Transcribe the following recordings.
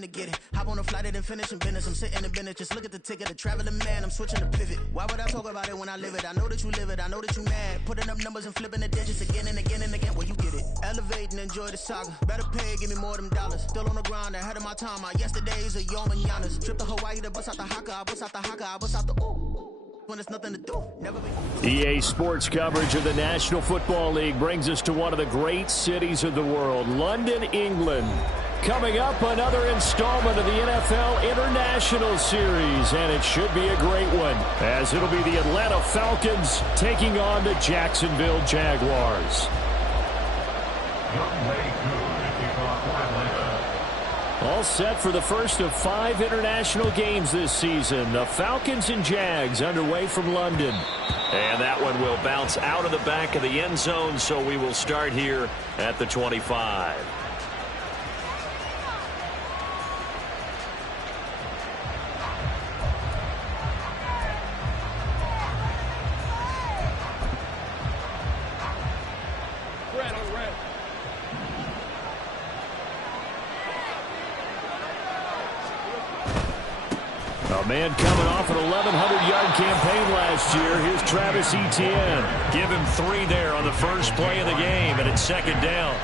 to get it. Hop on a flight and finish in business. I'm sitting in business. Just look at the ticket. A traveling man. I'm switching to pivot. Why would I talk about it when I live it? I know that you live it. I know that you mad. Putting up numbers and flipping the digits again and again and again. Well, you get it. Elevate and enjoy the saga. Better pay, give me more than dollars. Still on the grind, ahead of my time. My yesterdays are your mananas. Trip to Hawaii to bust out the haka. I bust out the haka. I bust out the when there's nothing to do. Never been. EA Sports coverage of the National Football League brings us to one of the great cities of the world, London, England. Coming up, another installment of the NFL International Series, and it should be a great one, as it'll be the Atlanta Falcons taking on the Jacksonville Jaguars. All set for the first of 5 international games this season. The Falcons and Jags underway from London. And that one will bounce out of the back of the end zone, so we will start here at the 25. A man coming off an 1,100-yard campaign last year. Here's Travis Etienne. Give him 3 there on the first play of the game, and it's second down.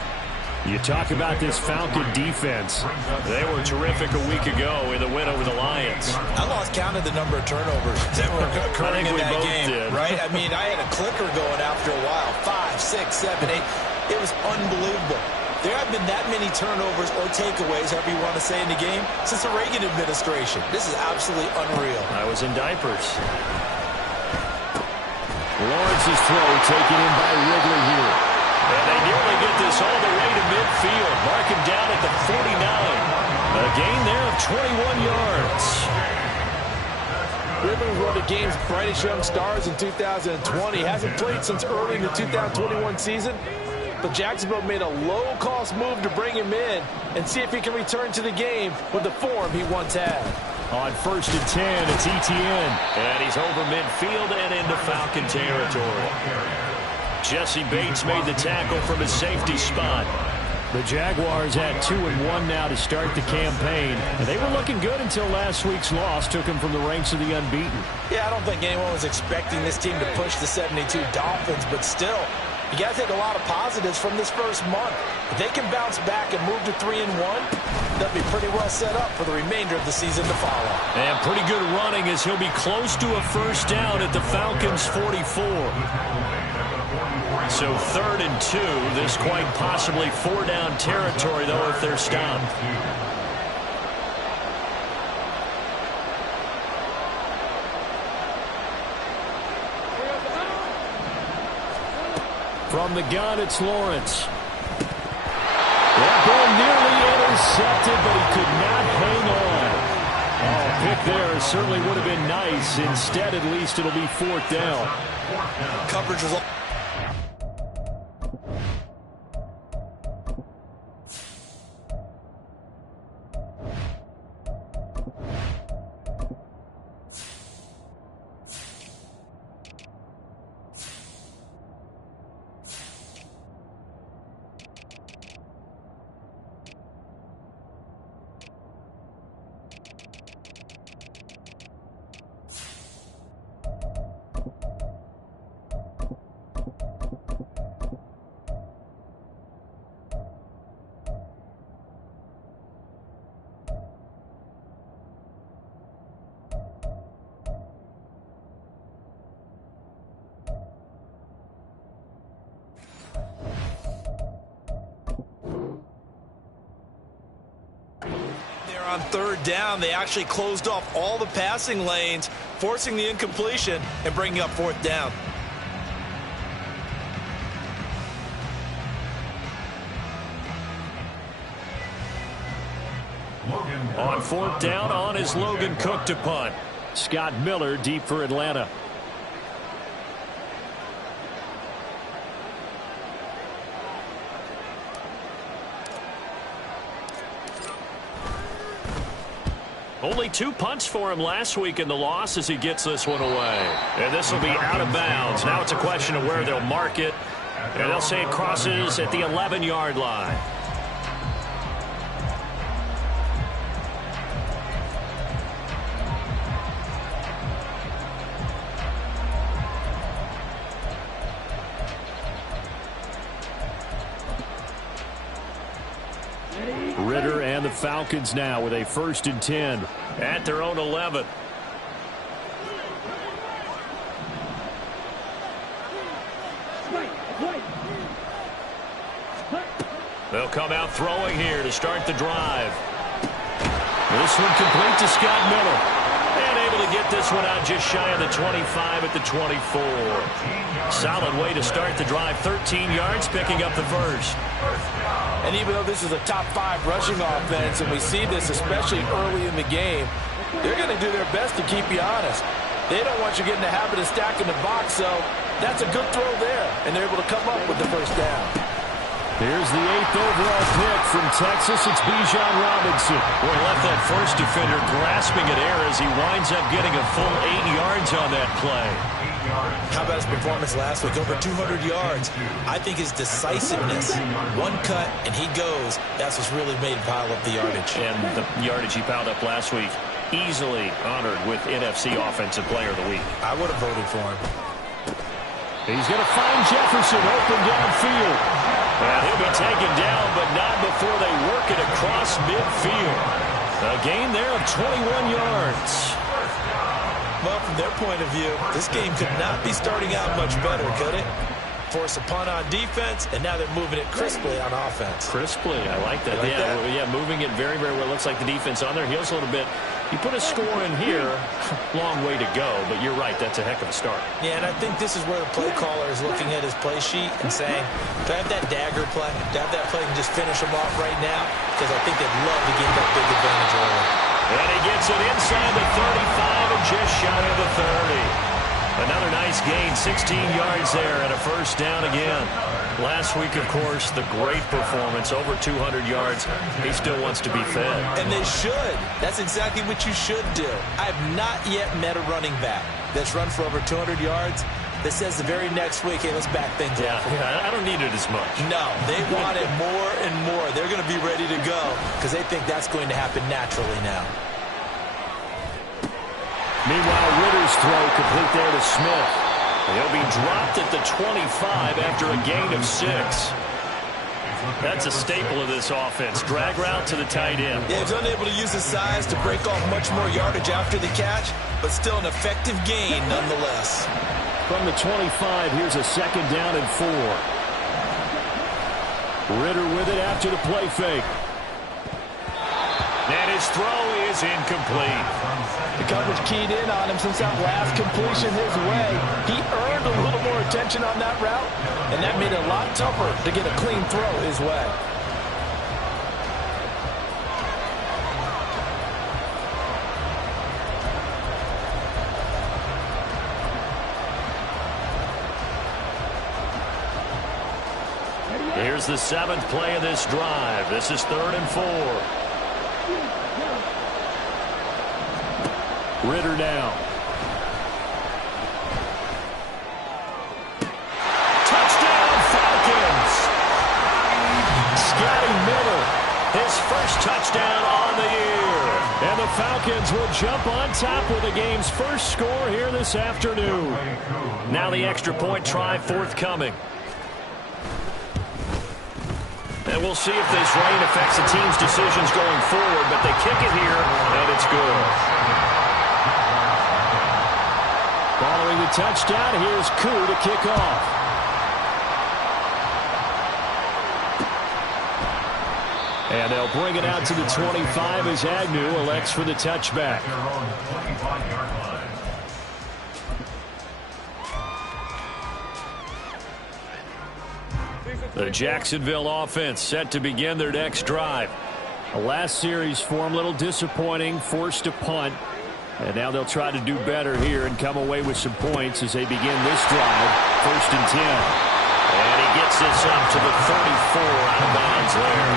You talk about this Falcon defense. They were terrific a week ago in the win over the Lions. I lost count of the number of turnovers that were occurring in that game, right? I mean, I had a clicker going after a while. 5, 6, 7, 8. It was unbelievable. There have been that many turnovers or takeaways, however you want to say, in the game since the Reagan administration. This is absolutely unreal. I was in diapers. Lawrence's throw taken in by Ridley here. And they nearly get this all the way to midfield. Mark him down at the 49. A gain there of 21 yards. Ridley was one of the game's brightest young stars in 2020. Hasn't played since early in the 2021 season. But Jacksonville made a low-cost move to bring him in and see if he can return to the game with the form he once had. On 1st and 10, it's Etienne. And he's over midfield and into Falcon territory. Jesse Bates made the tackle from his safety spot. The Jaguars at 2-1 now to start the campaign. And they were looking good until last week's loss took them from the ranks of the unbeaten. Yeah, I don't think anyone was expecting this team to push the 72 Dolphins, but still, you got to take a lot of positives from this first month. If they can bounce back and move to 3-1, they'll be pretty well set up for the remainder of the season to follow. And pretty good running as he'll be close to a first down at the Falcons' 44. So 3rd and 2. This quite possibly 4-down territory, though, if they're stopped. From the gun, it's Lawrence. That ball nearly intercepted, but he could not hang on. Oh, pick there certainly would have been nice. Instead, at least it'll be 4th down. Coverage was... On 3rd down, they actually closed off all the passing lanes, forcing the incompletion and bringing up 4th down. On 4th down, on is Logan Cook to punt. Scott Miller deep for Atlanta. Only 2 punts for him last week in the loss as he gets this one away. And this will be out of bounds. Now it's a question of where they'll mark it. And they'll say it crosses at the 11-yard line. Falcons now with a 1st and 10. At their own 11. They'll come out throwing here to start the drive. This one complete to Scott Miller. And able to get this one out just shy of the 25 at the 24. Solid way to start the drive. 13 yards, picking up the first. And even though this is a top 5 rushing offense, and we see this especially early in the game, they're going to do their best to keep you honest. They don't want you getting the habit of stacking the box, so that's a good throw there. And they're able to come up with the first down. Here's the 8th overall pick from Texas. It's Bijan Robinson. Boy, left that first defender grasping at air as he winds up getting a full 8 yards on that play. How about his performance last week? Over 200 yards. I think his decisiveness, one cut and he goes, that's what's really made him pile up the yardage. And the yardage he piled up last week, easily honored with NFC Offensive Player of the Week. I would have voted for him. He's going to find Jefferson open downfield. And he'll be taken down, but not before they work it across midfield. A gain there of 21 yards. Well, from their point of view, this game could not be starting out much better, could it? Force a punt on defense, and now they're moving it crisply on offense. Crisply, I like that. Yeah, moving it very, very well. Looks like the defense on their heels a little bit. You put a score in here, long way to go, but you're right, that's a heck of a start. Yeah, and I think this is where the play caller is looking at his play sheet and saying, do I have that dagger play? Do I have that play and just finish them off right now? Because I think they'd love to get that big advantage early. And he gets it inside the 35 and just shy of the 30. Another nice gain, 16 yards there and a first down again. Last week, of course, the great performance, over 200 yards. He still wants to be fed. And they should. That's exactly what you should do. I have not yet met a running back that's run for over 200 yards that says the very next week, hey, let's back things up. Yeah, I don't need it as much. No, they want it more and more. They're going to be ready to go because they think that's going to happen naturally now. Meanwhile, Ritter's throw complete there to Smith. He'll be dropped at the 25 after a gain of 6. That's a staple of this offense. Drag route to the tight end. Yeah, he's unable to use his size to break off much more yardage after the catch, but still an effective gain nonetheless. From the 25, here's a 2nd down and 4. Ritter with it after the play fake. And his throw is incomplete. The coverage keyed in on him since that last completion his way. He earned a little more attention on that route, and that made it a lot tougher to get a clean throw his way. Here's the 7th play of this drive. This is 3rd and 4. Ritter now. Touchdown, Falcons! Scotty Miller, his first touchdown on the year. And the Falcons will jump on top with the game's first score here this afternoon. Now the extra point try forthcoming. And we'll see if this rain affects the team's decisions going forward, but they kick it here, and it's good. Following the touchdown, here's Koo to kick off. And they'll bring it out to the 25 as Agnew elects for the touchback. The Jacksonville offense set to begin their next drive. The last series for them, a little disappointing, forced to punt. And now they'll try to do better here and come away with some points as they begin this drive. 1st and 10. And he gets this up to the 34 out of bounds there.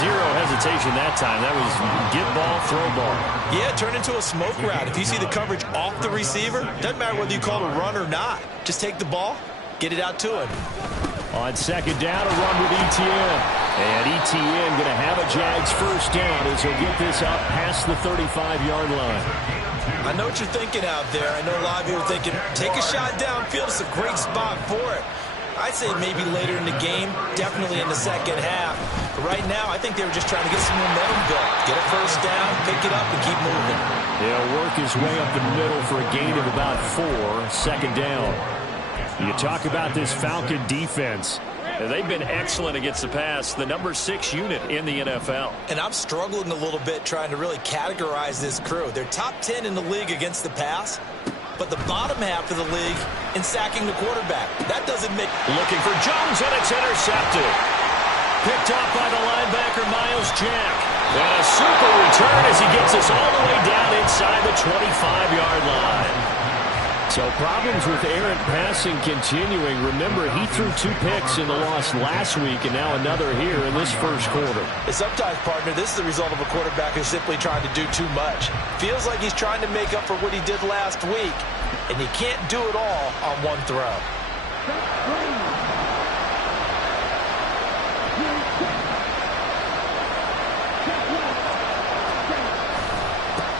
Zero hesitation that time. That was get ball, throw ball. Yeah, turn into a smoke route. If you see the coverage off the receiver, doesn't matter whether you call it a run or not. Just take the ball, get it out to him. On 2nd down, a run with ETN. And ETN going to have a Jags first down as he'll get this out past the 35-yard line. I know what you're thinking out there. I know a lot of you are thinking, take a shot downfield. It's a great spot for it. I'd say maybe later in the game, definitely in the second half. Right now, I think they were just trying to get some momentum going. Get a first down, pick it up, and keep moving. He'll work his way up the middle for a gain of about 4, second down. You talk about this Falcon defense. They've been excellent against the pass, the number 6 unit in the NFL. And I'm struggling a little bit trying to really categorize this crew. They're top 10 in the league against the pass, but the bottom half of the league in sacking the quarterback. That doesn't make... Looking for Jones, and it's intercepted. Picked up by the linebacker, Miles Jack. And a super return as he gets us all the way down inside the 25-yard line. So problems with errant passing continuing. Remember, he threw 2 picks in the loss last week, and now another here in this first quarter. And sometimes, partner, this is the result of a quarterback who's simply trying to do too much. Feels like he's trying to make up for what he did last week, and you can't do it all on one throw.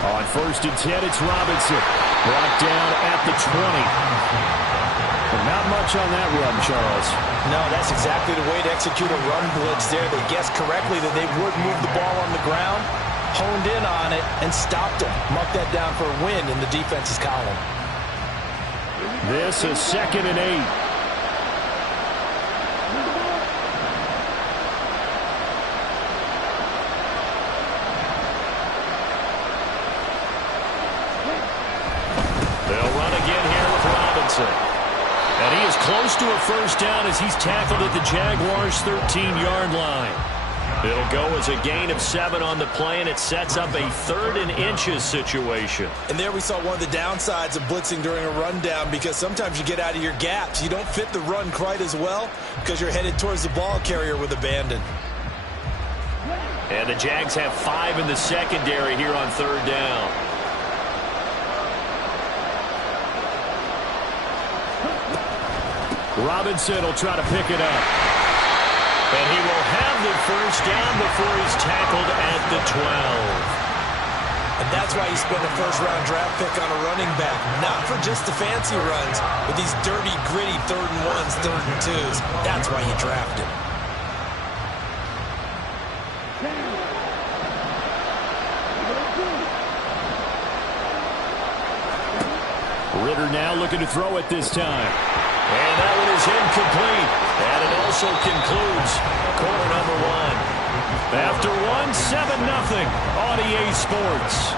On 1st and 10, it's Robinson. Brought down at the 20. But not much on that run, Charles. No, that's exactly the way to execute a run blitz there. They guessed correctly that they would move the ball on the ground, honed in on it, and stopped him. Marked that down for a win in the defense's column. This is 2nd and 8. And he is close to a first down as he's tackled at the Jaguars' 13-yard line. It'll go as a gain of 7 on the play, and it sets up a 3rd and inches situation. And there we saw one of the downsides of blitzing during a rundown, because sometimes you get out of your gaps. You don't fit the run quite as well because you're headed towards the ball carrier with abandon. And the Jags have 5 in the secondary here on 3rd down. Robinson will try to pick it up. And he will have the first down before he's tackled at the 12. And that's why you spend a first-round draft pick on a running back. Not for just the fancy runs, but these dirty, gritty 3rd and 1s, 3rd and 2s. That's why you draft him. Ritter now looking to throw it this time. And that one is incomplete. And it also concludes quarter number 1. After 1, 7-0 on EA Sports.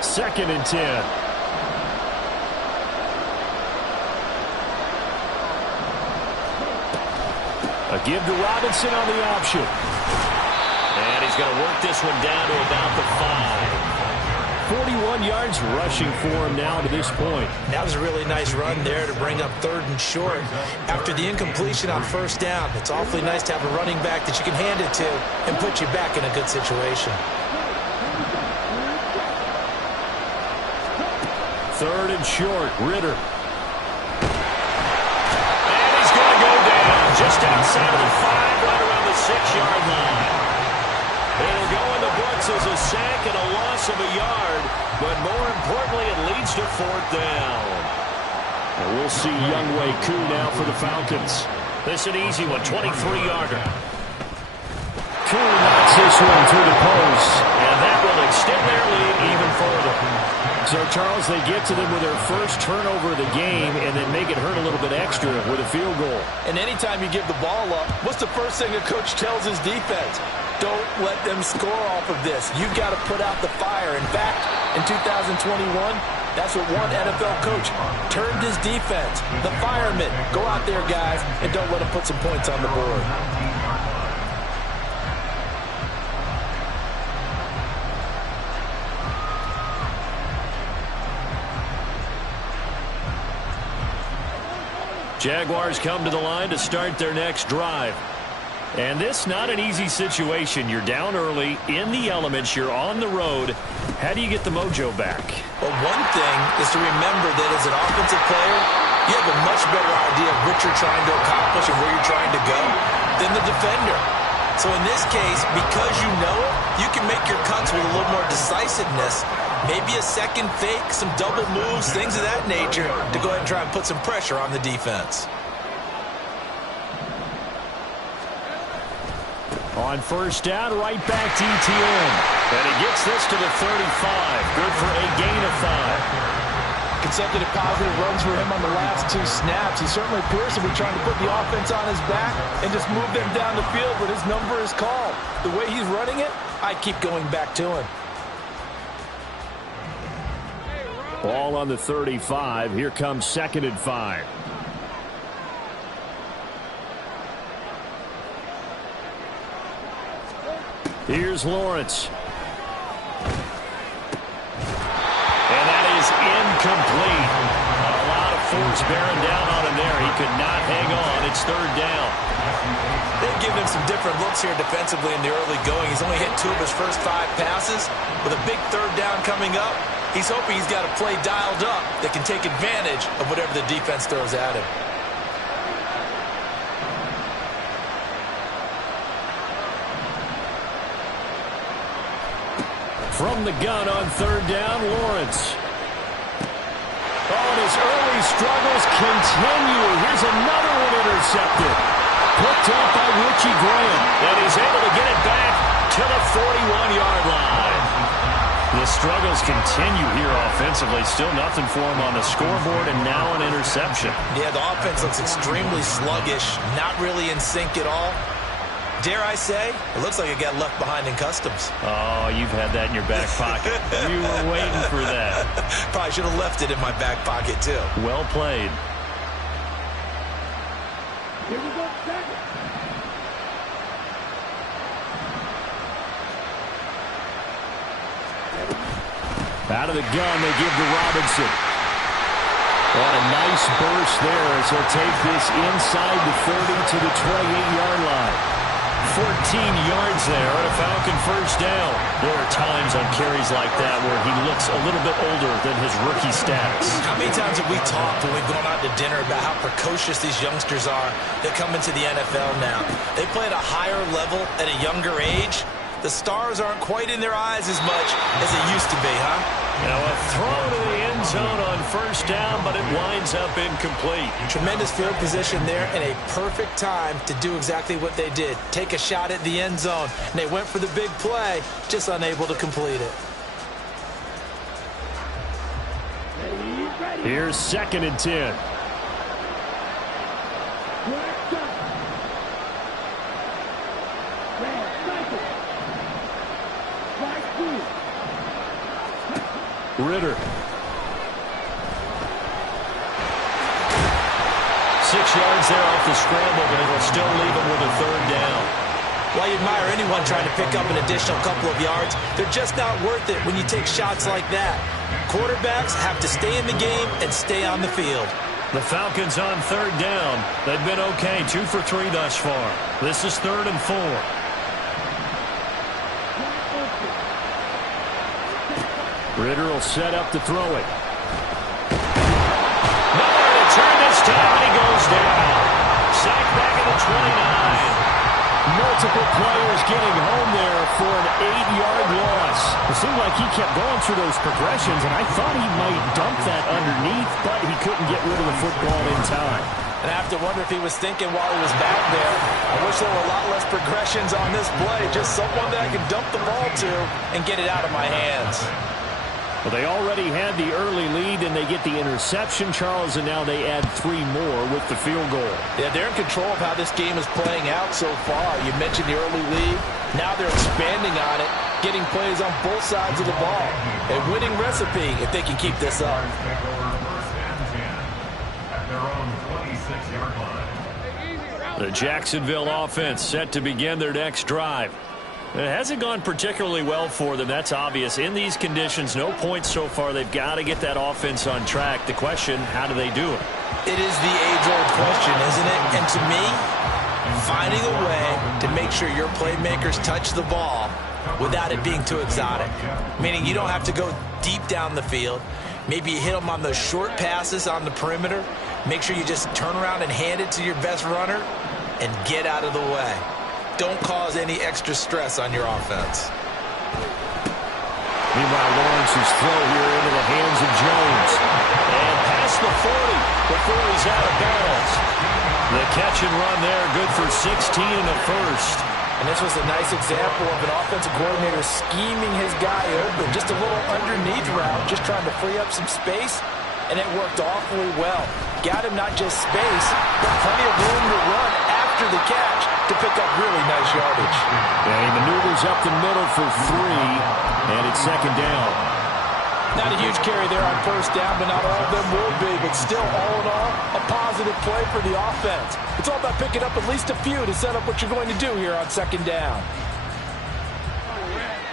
Second and 10. A give to Robinson on the option. And he's going to work this one down to about the 5. 41 yards rushing for him now to this point. That was a really nice run there to bring up 3rd and short. After the incompletion on 1st down, it's awfully nice to have a running back that you can hand it to and put you back in a good situation. 3rd and short, Ritter. Just outside of the 5, right around the 6-yard line. It'll go in the books as a sack and a loss of a yard, but more importantly, it leads to 4th down. And we'll see Younghoe Koo now for the Falcons. This is an easy one, 23-yarder. Koo knocks this one through the post. And that will extend their lead even further. So, Charles, they get to them with their first turnover of the game and then make it hurt a little bit extra with a field goal. And anytime you give the ball up, what's the first thing a coach tells his defense? Don't let them score off of this. You've got to put out the fire. In fact, in 2021, that's what one NFL coach termed his defense. The firemen. Go out there, guys, and don't let them put some points on the board. Jaguars come to the line to start their next drive. And this not an easy situation. You're down early, in the elements, you're on the road. How do you get the mojo back? Well, one thing is to remember that as an offensive player, you have a much better idea of what you're trying to accomplish and where you're trying to go than the defender. So in this case, because you know it, you can make your cuts with a little more decisiveness. Maybe a second fake, some double moves, things of that nature to go ahead and try and put some pressure on the defense. On first down, right back to ATL. And he gets this to the 35. Good for a gain of 5. Consecutive positive runs for him on the last 2 snaps. He certainly appears to be trying to put the offense on his back and just move them down the field, but his number is called. The way he's running it, I keep going back to him. Ball on the 35. Here comes 2nd and 5. Here's Lawrence. And that is incomplete. A lot of force bearing down on him there. He could not hang on. It's 3rd down. They've given him some different looks here defensively in the early going. He's only hit 2 of his first 5 passes. With a big 3rd down coming up, he's hoping he's got a play dialed up that can take advantage of whatever the defense throws at him. From the gun on 3rd down, Lawrence. Oh, and his early struggles continue. Here's another one intercepted. Picked up by Richie Graham. And he's able to get it back to the 41-yard line. The struggles continue here offensively. Still nothing for him on the scoreboard, and now an interception. Yeah, the offense looks extremely sluggish, not really in sync at all. Dare I say, it looks like it got left behind in customs. Oh, you've had that in your back pocket. You were waiting for that. Probably should have left it in my back pocket, too. Well played. Here we go, second. Out of the gun, they give to Robinson. What a nice burst there as he'll take this inside the 30 to the 28-yard line. 14 yards there and a Falcon first down. There are times on carries like that where he looks a little bit older than his rookie stats. How many times have we talked when we've gone out to dinner about how precocious these youngsters are that come into the NFL now? They play at a higher level at a younger age. The stars aren't quite in their eyes as much as they used to be, huh? Now a throw to the end zone on first down, but it winds up incomplete. Tremendous field position there and a perfect time to do exactly what they did. Take a shot at the end zone. And they went for the big play, just unable to complete it. Here's 2nd and 10. Ritter. 6 yards there off the scramble, but it'll still leave him with a 3rd down. While you admire anyone trying to pick up an additional couple of yards, they're just not worth it when you take shots like that. Quarterbacks have to stay in the game and stay on the field. The Falcons on 3rd down. They've been okay, 2 for 3 thus far. This is 3rd and 4. Ritter will set up to throw it. Nowhere to turn this time, and he goes down. Sacked back at the 29. Multiple players getting home there for an 8-yard loss. It seemed like he kept going through those progressions, and I thought he might dump that underneath, but he couldn't get rid of the football in time. And I have to wonder if he was thinking while he was back there, I wish there were a lot less progressions on this play, just someone that I could dump the ball to and get it out of my hands. Well, they already had the early lead, and they get the interception, Charles, and now they add 3 more with the field goal. Yeah, they're in control of how this game is playing out so far. You mentioned the early lead. Now they're expanding on it, getting plays on both sides of the ball. A winning recipe if they can keep this up. The Jacksonville offense set to begin their next drive. It hasn't gone particularly well for them. That's obvious. In these conditions, no points so far. They've got to get that offense on track. The question, how do they do it? It is the age-old question, isn't it? And to me, finding a way to make sure your playmakers touch the ball without it being too exotic. Meaning you don't have to go deep down the field. Maybe you hit them on those short passes on the perimeter. Make sure you just turn around and hand it to your best runner and get out of the way. don't cause any extra stress on your offense. Meanwhile, Lawrence's throw here into the hands of Jones. And past the 40 before he's out of bounds. The catch and run there, good for 16 in the first. And this was a nice example of an offensive coordinator scheming his guy open. Just a little underneath route, just trying to free up some space, and it worked awfully well. Got him not just space, but plenty of room to run after the catch to pick up really nice yardage. And he maneuvers up the middle for 3, and it's second down. Not a huge carry there on first down, but not all of them will be. But still, all in all, a positive play for the offense. It's all about picking up at least a few to set up what you're going to do here on second down.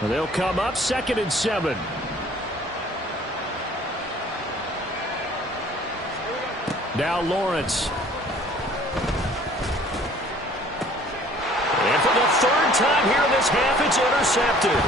Well, they'll come up 2nd and 7. Now Lawrence. And for the 3rd time here in this half, it's intercepted.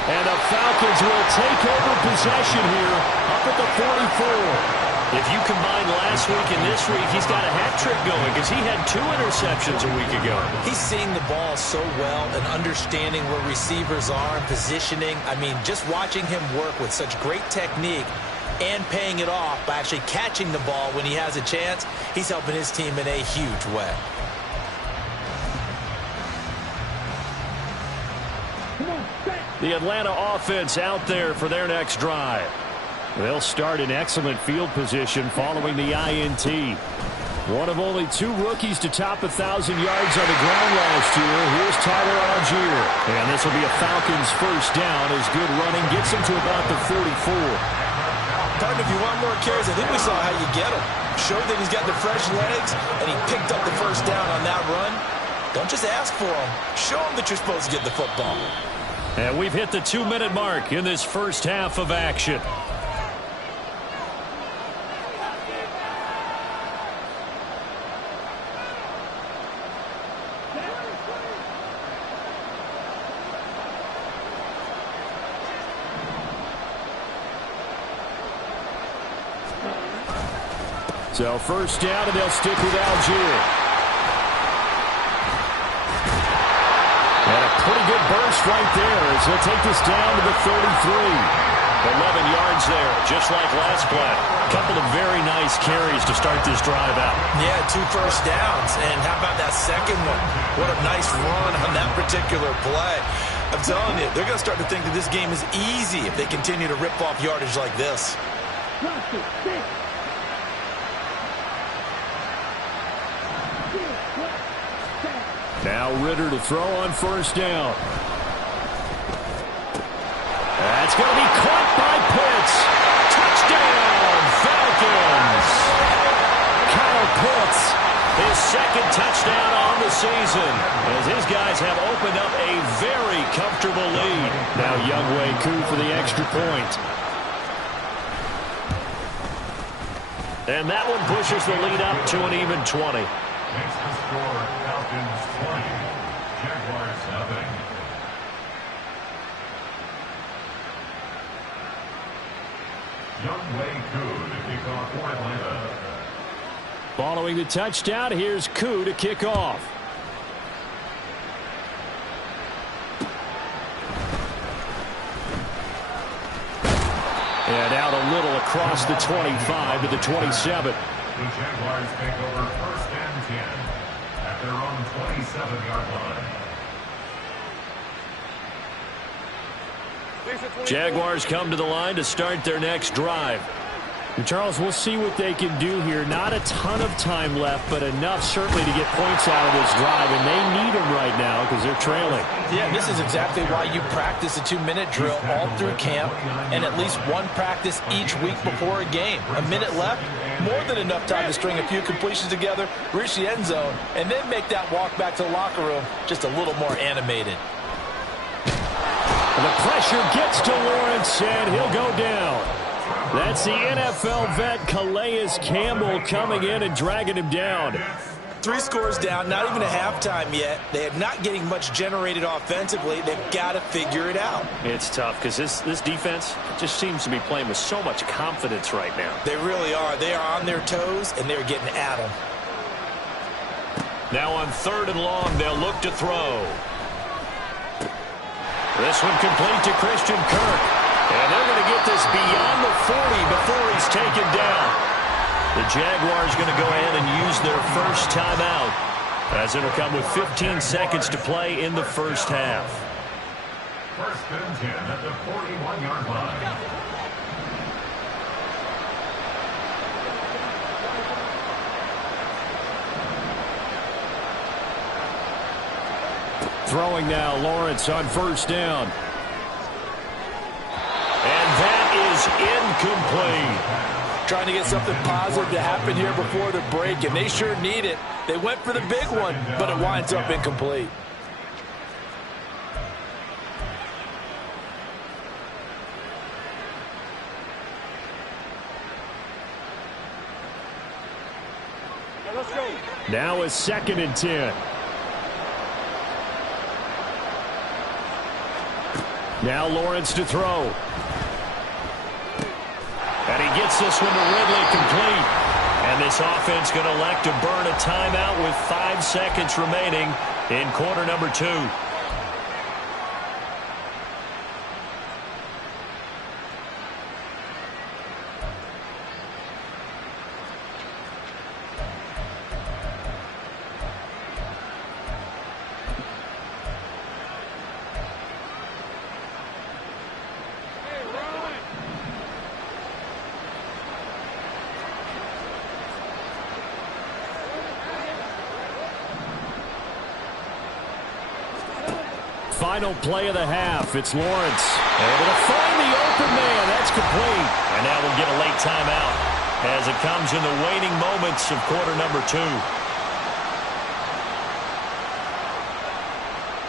And the Falcons will take over possession here up at the 44. If you combine last week and this week, he's got a hat trick going because he had 2 interceptions a week ago. He's seeing the ball so well and understanding where receivers are and positioning. I mean, just watching him work with such great technique and paying it off by actually catching the ball when he has a chance, he's helping his team in a huge way. The Atlanta offense out there for their next drive. They'll start in excellent field position following the INT. One of only 2 rookies to top 1,000 yards on the ground last year. Here's Tyler Algier. And this will be a Falcons first down as good running gets him to about the 44. Partner, if you want more carries, I think we saw how you get him. Showed that he's got the fresh legs, and he picked up the first down on that run. Don't just ask for him. Show him that you're supposed to get the football. And we've hit the 2-minute mark in this first half of action. So first down, and they'll stick with Algier. And a pretty good burst right there as he'll take this down to the 33. 11 yards there, just like last play. Couple of very nice carries to start this drive out. Yeah, 2 first downs. And how about that second one? What a nice run on that particular play. I'm telling you, they're going to start to think that this game is easy if they continue to rip off yardage like this. Now Ritter to throw on first down. That's going to be caught by Pitts. Touchdown, Falcons. Kyle Pitts, his 2nd touchdown on the season, as his guys have opened up a very comfortable lead. Now Younghoe Koo for the extra point. And that one pushes the lead up to an even 20. Makes the score Falcons 20, Jaguars nothing. Younghoe Koo to kick off for Atlanta. Following the touchdown, here's Koo to kick off. And out a little across the 25 to the 27. The Jaguars take over first and 10 at their own 27-yard line. Jaguars come to the line to start their next drive. And Charles, we'll see what they can do here. Not a ton of time left, but enough certainly to get points out of this drive, and they need them right now because they're trailing. Yeah, this is exactly why you practice a 2-minute drill all through camp and at least one practice each week before a game. A minute left, more than enough time to string a few completions together, reach the end zone, and then make that walk back to the locker room just a little more animated. The pressure gets to Lawrence, and he'll go down. That's the NFL vet Calais Campbell coming in and dragging him down. 3 scores down, not even a halftime yet. They are not getting much generated offensively. They've got to figure it out. It's tough because this defense just seems to be playing with so much confidence right now. They really are. They are on their toes, and they're getting at them. Now on 3rd and long, they'll look to throw. This one complete to Christian Kirk. And they're going to get this beyond the 40 before he's taken down. The Jaguars going to go ahead and use their first timeout, as it'll come with 15 seconds to play in the first half. 1st and 10 at the 41-yard line. Throwing now, Lawrence on 1st down. And that is incomplete. Trying to get something positive to happen here before the break, and they sure need it. They went for the big one, but it winds up incomplete. Now a 2nd and 10. Now Lawrence to throw. And he gets this one to Ridley complete. And this offense going to elect to burn a timeout with 5 seconds remaining in quarter number 2. Final play of the half. It's Lawrence. Able to find the open man. That's complete. And now we'll get a late timeout as it comes in the waning moments of quarter number 2.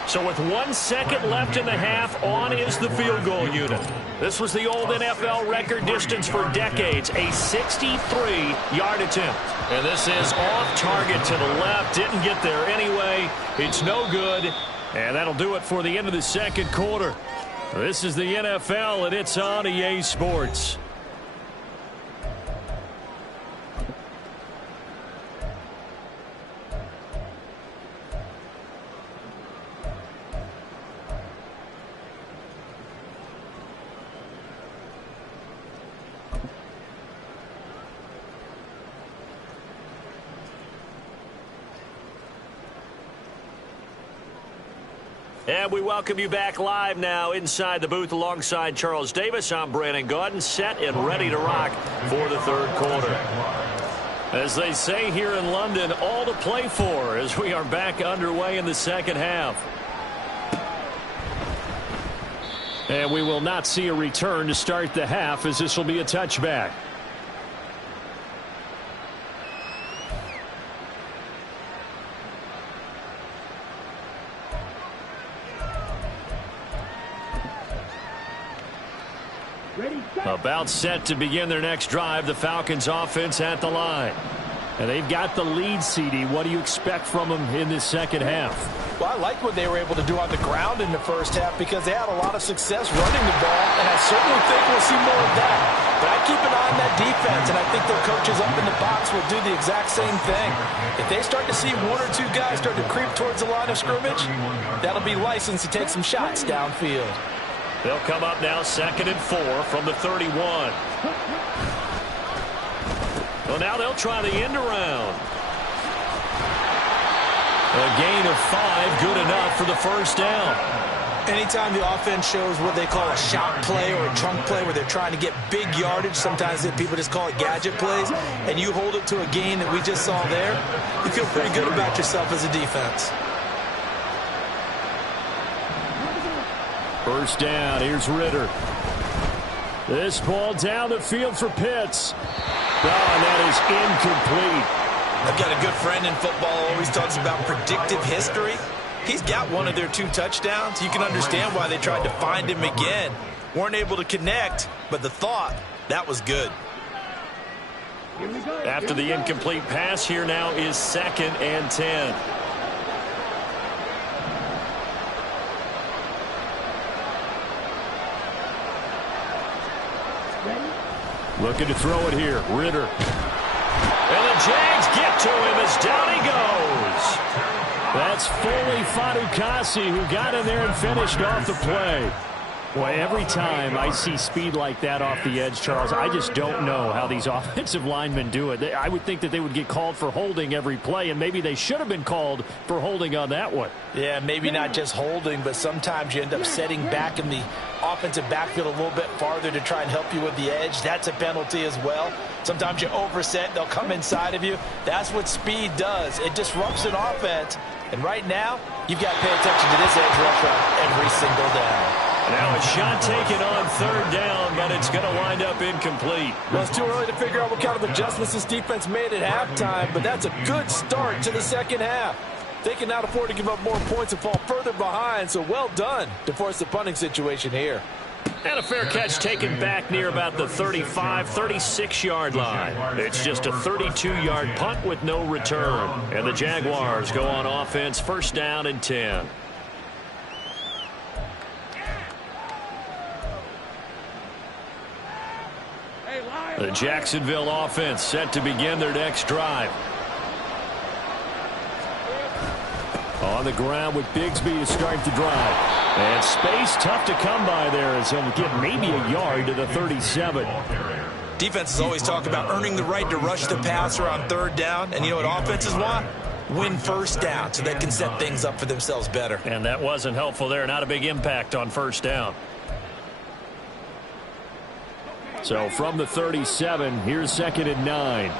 So with 1 second left in the half, on is the field goal unit. This was the old NFL record distance for decades, a 63-yard attempt. And this is off target to the left. Didn't get there anyway. It's no good. And that'll do it for the end of the second quarter. This is the NFL, and it's on EA Sports. And we welcome you back live now inside the booth alongside Charles Davis. I'm Brandon Gaudin, set and ready to rock for the third quarter. As they say here in London, all to play for as we are back underway in the second half. And we will not see a return to start the half, as this will be a touchback. About set to begin their next drive, the Falcons offense at the line. And they've got the lead, CD. What do you expect from them in this second half? Well, I like what they were able to do on the ground in the first half because they had a lot of success running the ball, and I certainly think we'll see more of that. But I keep an eye on that defense, and I think their coaches up in the box will do the exact same thing. If they start to see 1 or 2 guys start to creep towards the line of scrimmage, that'll be licensed to take some shots downfield. They'll come up now 2nd and 4 from the 31. Well, now they'll try the end around. A gain of 5, good enough for the first down. Anytime the offense shows what they call a shot play or a chunk play where they're trying to get big yardage, sometimes people just call it gadget plays, and you hold it to a gain that we just saw there, you feel pretty good about yourself as a defense. First down, here's Ritter. This ball down the field for Pitts. Oh, and that is incomplete. I've got a good friend in football, always talks about predictive history. He's got one of their 2 touchdowns. You can understand why they tried to find him again. Weren't able to connect, but the thought, that was good. After the incomplete pass, here now is 2nd and 10. Looking to throw it here. Ritter. And the Jags get to him as down he goes. That's Foley Fatukasi who got in there and finished off the play. Boy, every time I see speed like that off the edge, Charles, I just don't know how these offensive linemen do it. I would think that they would get called for holding every play, and maybe they should have been called for holding on that one. Yeah, maybe not just holding, but sometimes you end up setting back in the offensive backfield a little bit farther to try and help you with the edge. That's a penalty as well. Sometimes you overset, they'll come inside of you. That's what speed does. It disrupts an offense. And right now, you've got to pay attention to this edge rush on every single down. Now a shot taken on third down, but it's going to wind up incomplete. Well, it's too early to figure out what kind of adjustments this defense made at halftime, but that's a good start to the second half. They can now afford to give up more points and fall further behind, so well done to force the punting situation here. And a fair catch taken back near about the 35, 36-yard line. It's just a 32-yard punt with no return. And the Jaguars go on offense, first down and 10. The Jacksonville offense set to begin their next drive. On the ground with Bigsby to start the drive. And space tough to come by there as he'll get maybe a yard to the 37. Defenses always talk about earning the right to rush the passer on third down. And you know what offenses want? Win first down so they can set things up for themselves better. And that wasn't helpful there. Not a big impact on first down. So from the 37, here's second and 9.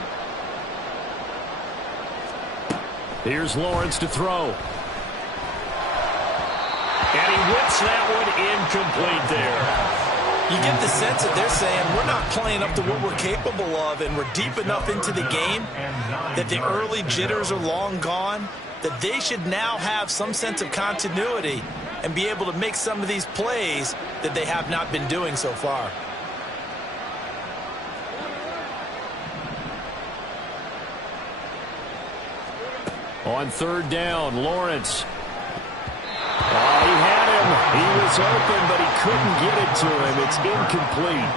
Here's Lawrence to throw. And he whips that one incomplete there. You get the sense that they're saying we're not playing up to what we're capable of, and we're deep enough into the game that the early jitters are long gone, that they should now have some sense of continuity and be able to make some of these plays that they have not been doing so far. On third down, Lawrence. He had him. He was open, but he couldn't get it to him. It's incomplete.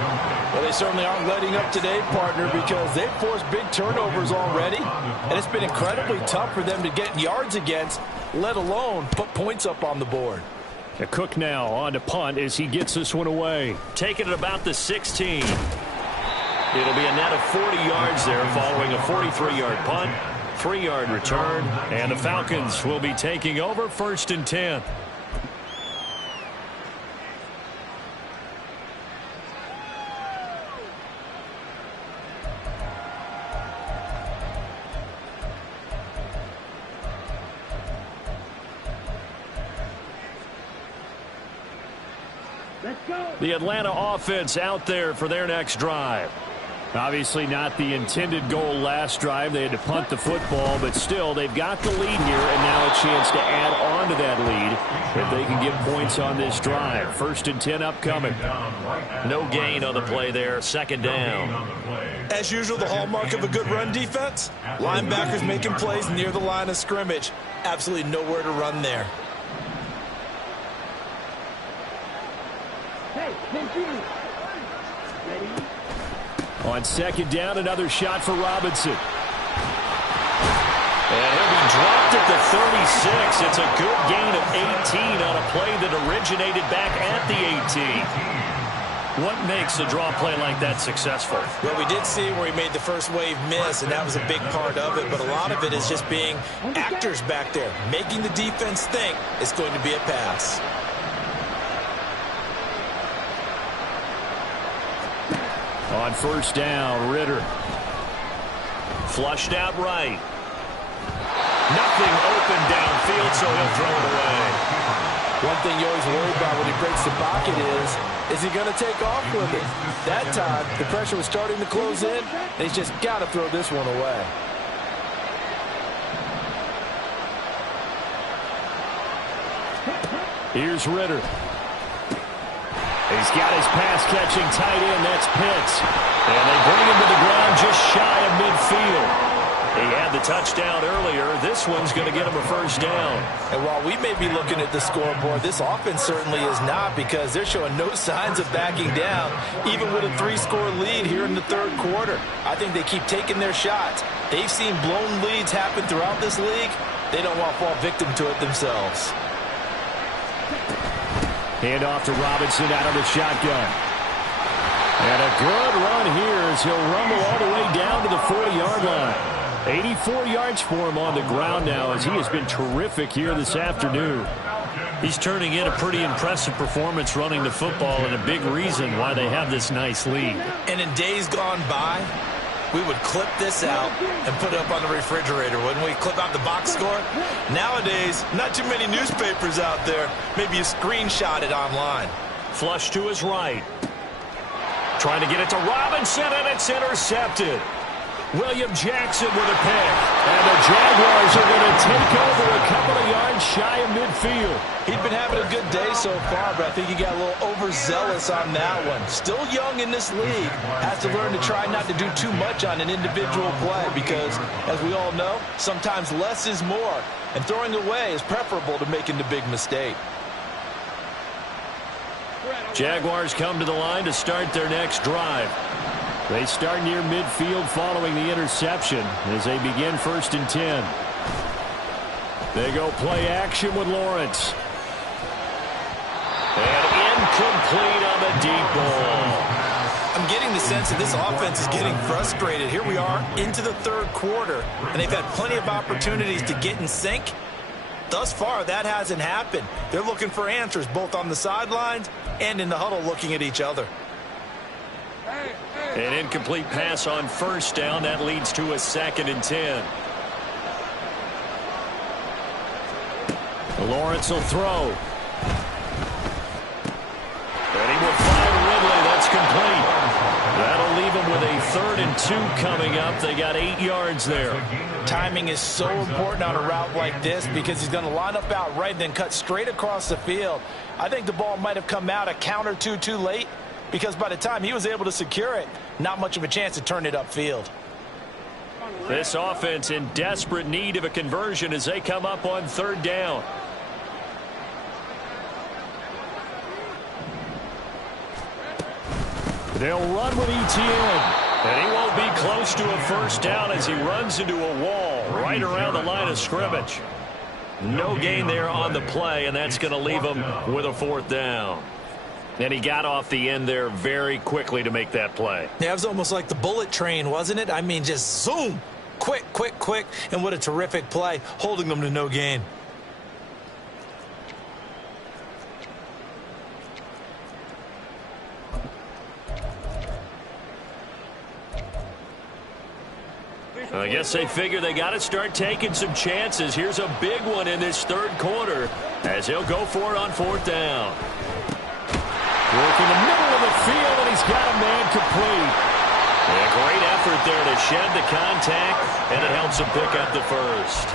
Well, they certainly aren't letting up today, partner, because they've forced big turnovers already, and it's been incredibly tough for them to get yards against, let alone put points up on the board. Cook now on to punt as he gets this one away. Taking it about the 16. It'll be a net of 40 yards there following a 43-yard punt. 3-yard return, and the Falcons will be taking over first and 10. The Atlanta offense out there for their next drive. Obviously not the intended goal last drive. They had to punt the football, but still they've got the lead here, and now a chance to add on to that lead if they can get points on this drive. First and 10 upcoming. No gain on the play there. Second down. As usual, the hallmark of a good run defense, linebackers making plays near the line of scrimmage. Absolutely nowhere to run there. On second down, another shot for Robinson. And he'll be dropped at the 36. It's a good gain of 18 on a play that originated back at the 18. What makes a draw play like that successful? Well, we did see where he made the first wave miss, and that was a big part of it. But a lot of it is just being actors back there, making the defense think it's going to be a pass. On first down, Ritter. Flushed out right. Nothing open downfield, so he'll throw it away. One thing you always worry about when he breaks the pocket is he going to take off with it? That time, the pressure was starting to close in, and he's just got to throw this one away. Here's Ritter. He's got his pass-catching tight end. That's Pitts. And they bring him to the ground just shy of midfield. He had the touchdown earlier. This one's going to get him a first down. And while we may be looking at the scoreboard, this offense certainly is not, because they're showing no signs of backing down, even with a 3-score lead here in the third quarter. I think they keep taking their shots. They've seen blown leads happen throughout this league. They don't want to fall victim to it themselves. Hand off to Robinson out of the shotgun. And a good run here as he'll rumble all the way down to the 40-yard line. 84 yards for him on the ground now, as he has been terrific here this afternoon. He's turning in a pretty impressive performance running the football, and a big reason why they have this nice lead. And in days gone by, we would clip this out and put it up on the refrigerator, wouldn't we? Clip out the box score. Nowadays, not too many newspapers out there. Maybe you screenshot it online. Flush to his right. Trying to get it to Robinson, and it's intercepted. William Jackson with a pick. And the Jaguars are going to take over a couple of yards shy of midfield. He'd been having a good day so far, but I think he got a little overzealous on that one. Still young in this league. Has to learn to try not to do too much on an individual play, because, as we all know, sometimes less is more. And throwing away is preferable to making the big mistake. Jaguars come to the line to start their next drive. They start near midfield following the interception as they begin 1st and 10. They go play action with Lawrence. And incomplete on the deep ball. I'm getting the sense that this offense is getting frustrated. Here we are into the third quarter, and they've had plenty of opportunities to get in sync. Thus far, that hasn't happened. They're looking for answers both on the sidelines and in the huddle, looking at each other. An incomplete pass on 1st down. That leads to a 2nd and 10. Lawrence will throw. And he will find Ridley. That's complete. That'll leave him with a 3rd and 2 coming up. They got 8 yards there. Timing is so important on a route like this, because he's going to line up out right and then cut straight across the field. I think the ball might have come out a count or two too late, because by the time he was able to secure it, not much of a chance to turn it upfield. This offense in desperate need of a conversion as they come up on 3rd down. They'll run with ETN. And he won't be close to a 1st down as he runs into a wall right around the line of scrimmage. No gain there on the play, and that's going to leave him with a 4th down. And he got off the end there very quickly to make that play. Yeah, it was almost like the bullet train, wasn't it? I mean, just zoom. Quick, quick, quick. And what a terrific play, holding them to no gain. I guess they figure they got to start taking some chances. Here's a big one in this 3rd quarter as he'll go for it on 4th down. Work in the middle of the field, and he's got a man complete. A great effort there to shed the contact, and it helps him pick up the 1st.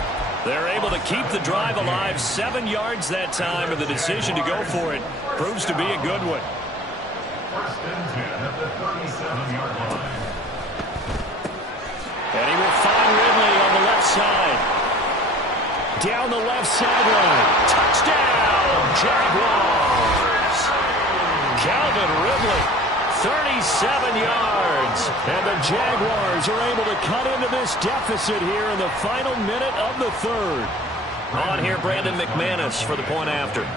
They're able to keep the drive alive, 7 yards that time, and the decision to go for it proves to be a good one. 1st and 10 at the 37-yard line. And he will find Ridley on the left side. Down the left sideline. Touchdown, Jaguars. Calvin Ridley, 37 yards. And the Jaguars are able to cut into this deficit here in the final minute of the 3rd. On here, Brandon McManus for the point after.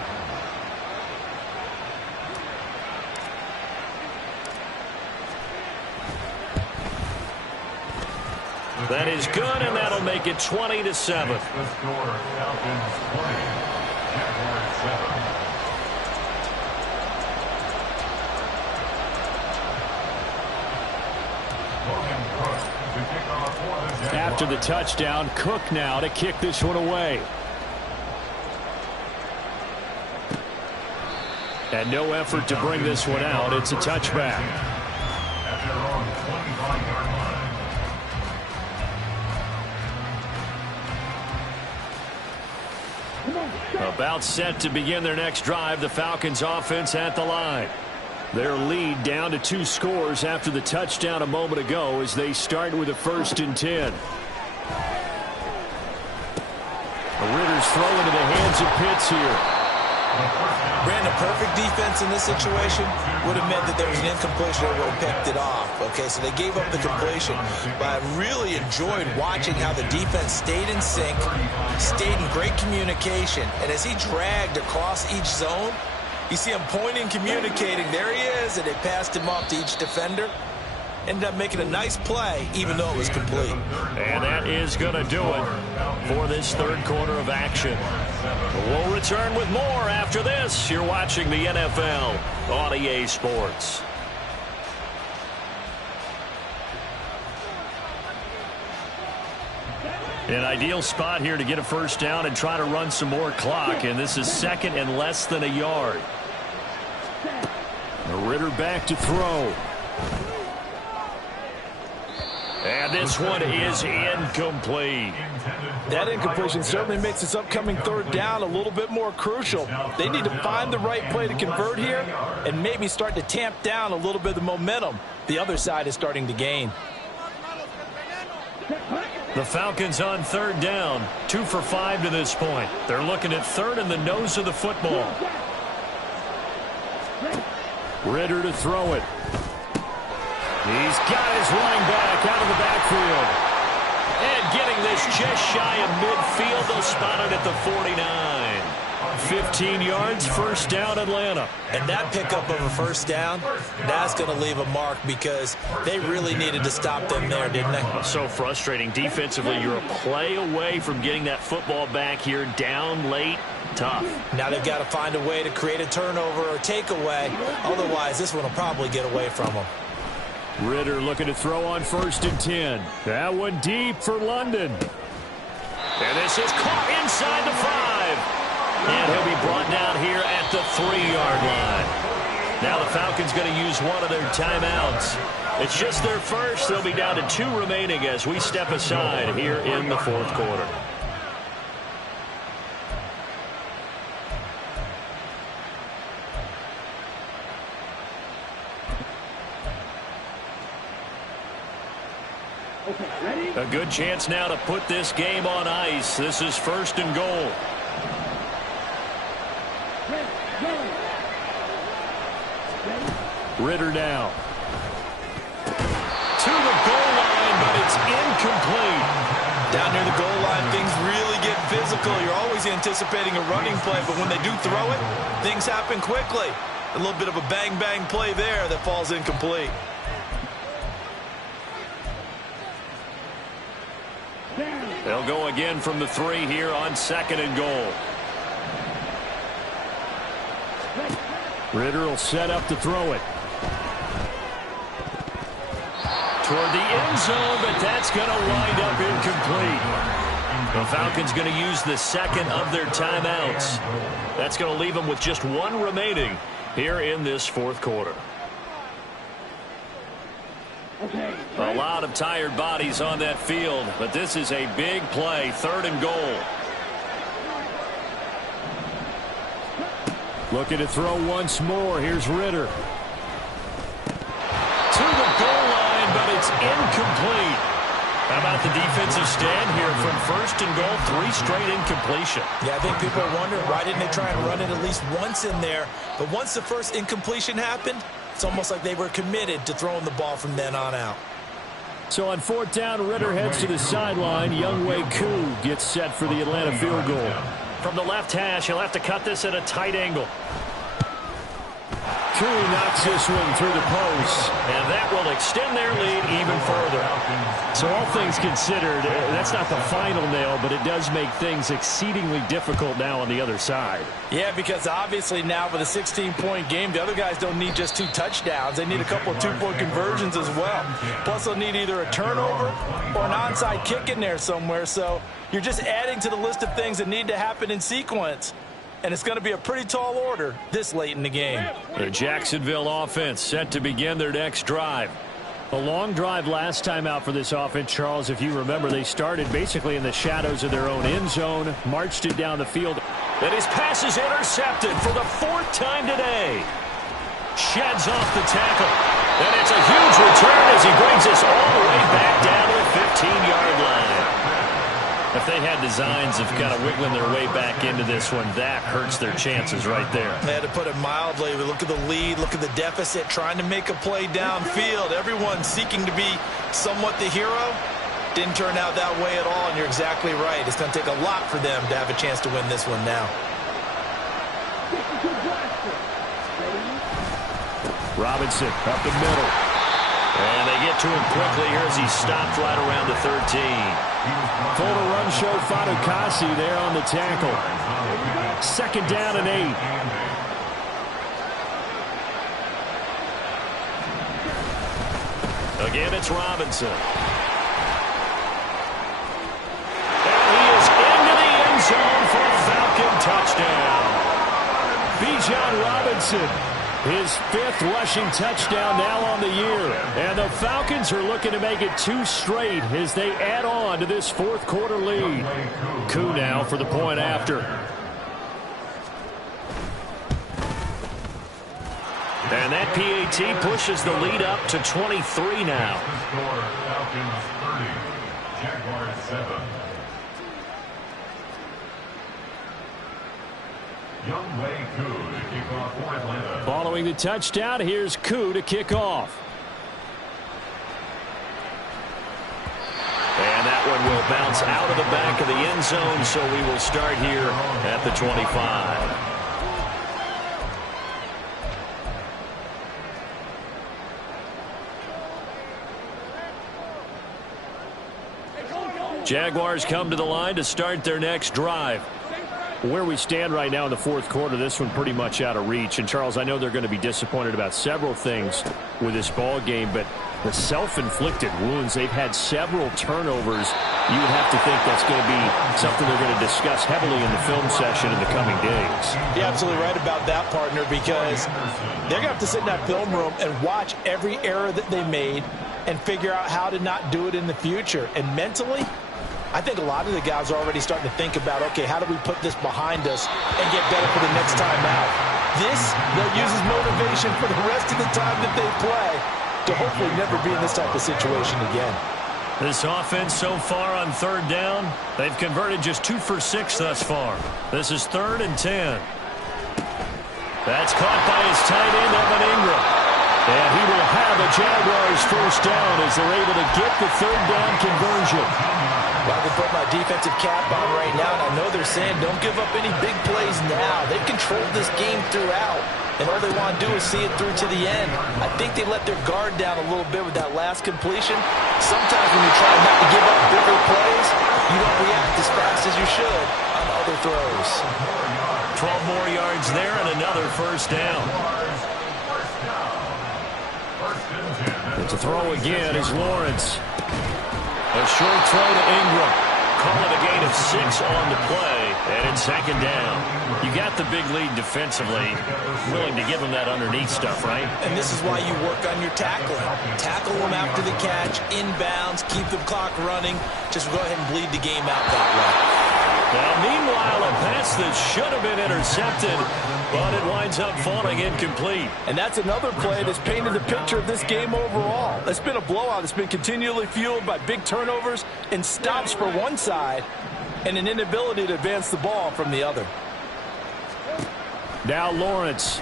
That is good, and that'll make it 20-7. The score, Falcons 20, Jaguars 7. After the touchdown, Cook now to kick this one away. And no effort to bring this one out. It's a touchback. At their own 25-yard line. About set to begin their next drive. The Falcons offense at the line. Their lead down to 2 scores after the touchdown a moment ago as they start with a 1st and 10. Ritter's throw into the hands of Pitts here. Brandon, perfect defense in this situation would have meant that there was an incompletion that would have picked it off. Okay, so they gave up the completion. But I really enjoyed watching how the defense stayed in sync, stayed in great communication. And as he dragged across each zone, you see him pointing, communicating. There he is, and they passed him off to each defender. Ended up making a nice play, even though it was complete. And that is going to do it for this third quarter of action. We'll return with more after this. You're watching the NFL on EA Sports. An ideal spot here to get a first down and try to run some more clock. And this is second and less than a yard. Ritter back to throw. And this one is incomplete. That incompletion certainly makes this upcoming third down a little bit more crucial. They need to find the right play to convert here and maybe start to tamp down a little bit of the momentum the other side is starting to gain. The Falcons on third down, 2 for 5 to this point. They're looking at third in the nose of the football. Ritter to throw it. He's got his running back out of the backfield. And getting this just shy of midfield. They'll spot it at the 49. 15 yards, first down, Atlanta. And that pickup of a first down, that's going to leave a mark because they really needed to stop them there, didn't they? So frustrating. Defensively, you're a play away from getting that football back here, down late. Tough. Now they've got to find a way to create a turnover or takeaway. Otherwise, this one will probably get away from them. Ritter looking to throw on 1st and 10. That one deep for London. And this is caught inside the 5. And he'll be brought down here at the 3-yard line. Now the Falcons going to use one of their timeouts. It's just their first. They'll be down to 2 remaining as we step aside here in the fourth quarter. A good chance now to put this game on ice. This is 1st and goal. Ritter now. To the goal line, but it's incomplete. Down near the goal line, things really get physical. You're always anticipating a running play, but when they do throw it, things happen quickly. A little bit of a bang-bang play there that falls incomplete. They'll go again from the 3 here on 2nd and goal. Ritter will set up to throw it. Toward the end zone, but that's going to wind up incomplete. The Falcons going to use the second of their timeouts. That's going to leave them with just 1 remaining here in this fourth quarter. A lot of tired bodies on that field, but this is a big play, 3rd and goal. Looking to throw once more. Here's Ritter. To the goal line, but it's incomplete. How about the defensive stand here from 1st and goal, 3 straight incompletion. Yeah, I think people are wondering why didn't they try and run it at least once in there. But once the first incompletion happened, it's almost like they were committed to throwing the ball from then on out. So on 4th down, Ritter heads to the sideline. Younghoe Koo gets set for the Atlanta field goal. From the left hash, he'll have to cut this at a tight angle. Koo knocks this one through the post. And that will extend their lead even further. So all things considered, that's not the final nail, but it does make things exceedingly difficult now on the other side. Yeah, because obviously now with a 16-point game, the other guys don't need just 2 touchdowns. They need a couple of 2-point conversions as well. Plus they'll need either a turnover or an onside kick in there somewhere. So you're just adding to the list of things that need to happen in sequence. And it's going to be a pretty tall order this late in the game. The Jacksonville offense set to begin their next drive. A long drive last time out for this offense, Charles. If you remember, they started basically in the shadows of their own end zone, marched it down the field. And his pass is intercepted for the 4th time today. Sheds off the tackle. And it's a huge return as he brings us all the way back down to the 15-yard line. If they had designs of kind of wiggling their way back into this one, that hurts their chances right there. They had to put it mildly. Look at the lead, look at the deficit, trying to make a play downfield. Everyone seeking to be somewhat the hero. Didn't turn out that way at all, and you're exactly right. It's going to take a lot for them to have a chance to win this one now. Robinson up the middle. And they get to him quickly here as he stopped right around the 13. Full to run show Fatukasi there on the tackle. 2nd down and 8. Again, it's Robinson. And he is into the end zone for a Falcon touchdown. Bijan Robinson, his 5th rushing touchdown now on the year. And the Falcons are looking to make it 2 straight as they add on to this 4th quarter lead. Koo now for the point after. And that PAT pushes the lead up to 23 now. Falcons 30, Jaguars 7. Younghoe Koo to kick off for Atlanta. Following the touchdown, here's Koo to kick off. And that one will bounce out of the back of the end zone, so we will start here at the 25. Jaguars come to the line to start their next drive. Where we stand right now in the 4th quarter, this one pretty much out of reach. And, Charles, I know they're going to be disappointed about several things with this ball game, but the self-inflicted wounds, they've had several turnovers. You would have to think that's going to be something they're going to discuss heavily in the film session in the coming days. You're absolutely right about that, partner, because they're going to have to sit in that film room and watch every error that they made and figure out how to not do it in the future. And mentally, I think a lot of the guys are already starting to think about, okay, how do we put this behind us and get better for the next time out? This, they'll use as motivation for the rest of the time that they play to hopefully never be in this type of situation again. This offense so far on 3rd down, they've converted just 2 for 6 thus far. This is 3rd and 10. That's caught by his tight end, Evan Ingram. And he will have a Jaguars 1st down as they're able to get the 3rd down conversion. Well, I can put my defensive cap on right now, and I know they're saying don't give up any big plays now. They've controlled this game throughout, and all they want to do is see it through to the end. I think they let their guard down a little bit with that last completion. Sometimes when you try not to give up bigger plays, you don't react as fast as you should on other throws. 12 more yards there and another 1st down. And to throw again is Lawrence. A short throw to Ingram. Call it a gain of 6 on the play. And in 2nd down. You got the big lead defensively. Willing to give them that underneath stuff, right? And this is why you work on your tackling. Tackle them after the catch, inbounds, keep the clock running. Just go ahead and bleed the game out that way. Now, meanwhile, a pass that should have been intercepted, but it winds up falling incomplete. And that's another play that's painted the picture of this game overall. It's been a blowout. It's been continually fueled by big turnovers and stops for one side and an inability to advance the ball from the other. Now Lawrence.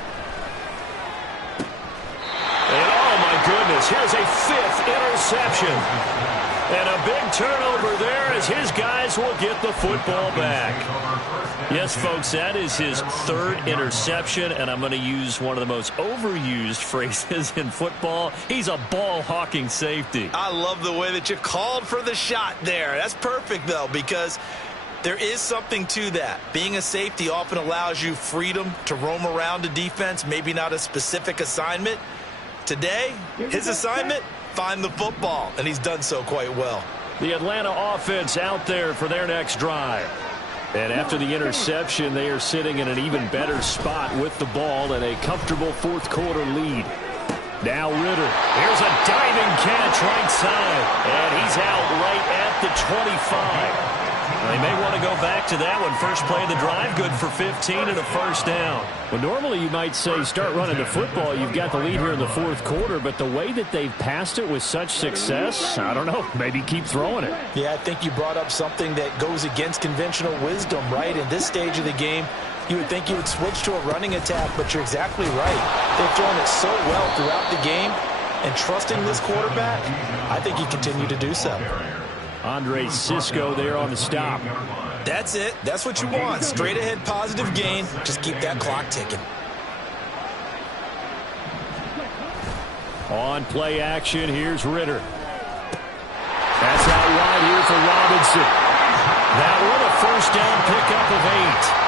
And oh, my goodness, here's a 5th interception. And a big turnover there as his guys will get the football back. Yes, folks, that is his 3rd interception, and I'm going to use one of the most overused phrases in football. He's a ball-hawking safety. I love the way that you called for the shot there. That's perfect, though, because there is something to that. Being a safety often allows you freedom to roam around a defense, maybe not a specific assignment. Today, his assignment, find the football, and he's done so quite well. The Atlanta offense out there for their next drive. And after the interception, they are sitting in an even better spot with the ball and a comfortable 4th quarter lead. Now Ritter. Here's a diving catch right side. And he's out right at the 25. They may want to go back to that one. First play of the drive, good for 15 and a first down. Well, normally you might say start running the football. You've got the lead here in the fourth quarter, but the way that they've passed it with such success, I don't know, maybe keep throwing it. Yeah, I think you brought up something that goes against conventional wisdom, right? In this stage of the game, you would think you would switch to a running attack, but you're exactly right. They've thrown it so well throughout the game, and trusting this quarterback, I think you continue to do so. Andre Cisco there on the stop. That's it. That's what you want. Straight ahead positive gain. Just keep that clock ticking. On play action, here's Ritter. That's out wide here for Robinson. That one a first down pickup of 8.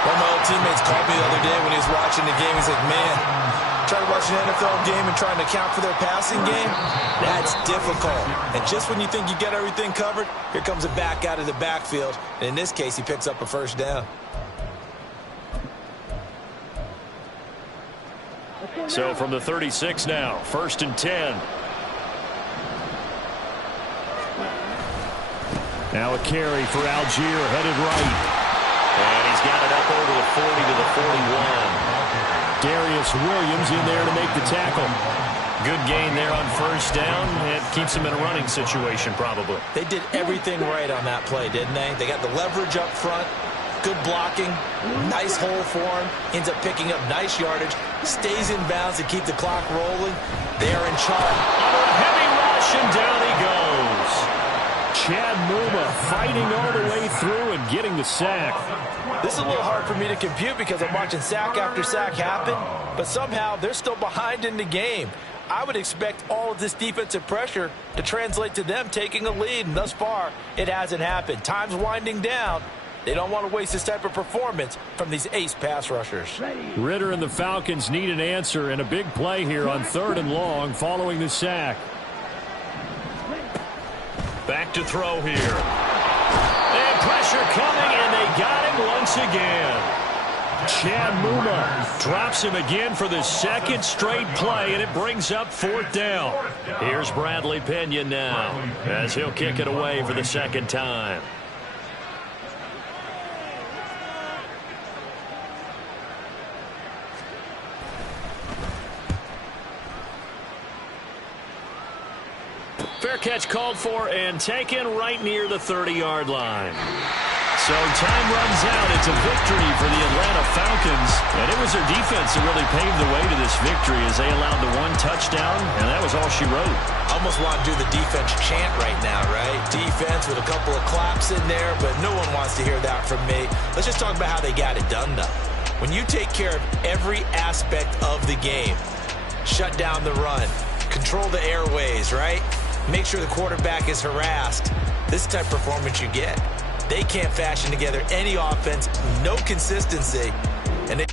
One of my old teammates called me the other day when he was watching the game. He's like, man, trying to watch an NFL game and trying to account for their passing game, that's difficult. And just when you think you get everything covered, here comes a back out of the backfield. And in this case, he picks up a first down. So from the 36 now, 1st and 10. Now a carry for Algier, headed right. And he's got it up over the 40 to the 41. Darius Williams in there to make the tackle. Good gain there on first down. It keeps him in a running situation probably. They did everything right on that play, didn't they? They got the leverage up front, good blocking, nice hole for him, ends up picking up nice yardage, stays in bounds to keep the clock rolling. They are in charge. Under a heavy rush, and down he goes. Chad Muma fighting all the way through and getting the sack. This is a little hard for me to compute because I'm watching sack after sack happen, but somehow they're still behind in the game. I would expect all of this defensive pressure to translate to them taking a lead, and thus far, it hasn't happened. Time's winding down. They don't want to waste this type of performance from these ace pass rushers. Ritter and the Falcons need an answer, and a big play here on 3rd and long following the sack. Back to throw here. And pressure coming, and they got him once again. Chad Muma drops him again for the second straight play, and it brings up 4th down. Here's Bradley Pena now as he'll kick it away for the second time. Fair catch called for and taken right near the 30-yard line. So time runs out. It's a victory for the Atlanta Falcons. And it was their defense that really paved the way to this victory as they allowed the 1 touchdown, and that was all she wrote. I almost want to do the defense chant right now, right? Defense with a couple of claps in there, but no one wants to hear that from me. Let's just talk about how they got it done, though. When you take care of every aspect of the game, shut down the run, control the airways, right? Make sure the quarterback is harassed. This type of performance you get. They can't fashion together any offense, no consistency, and they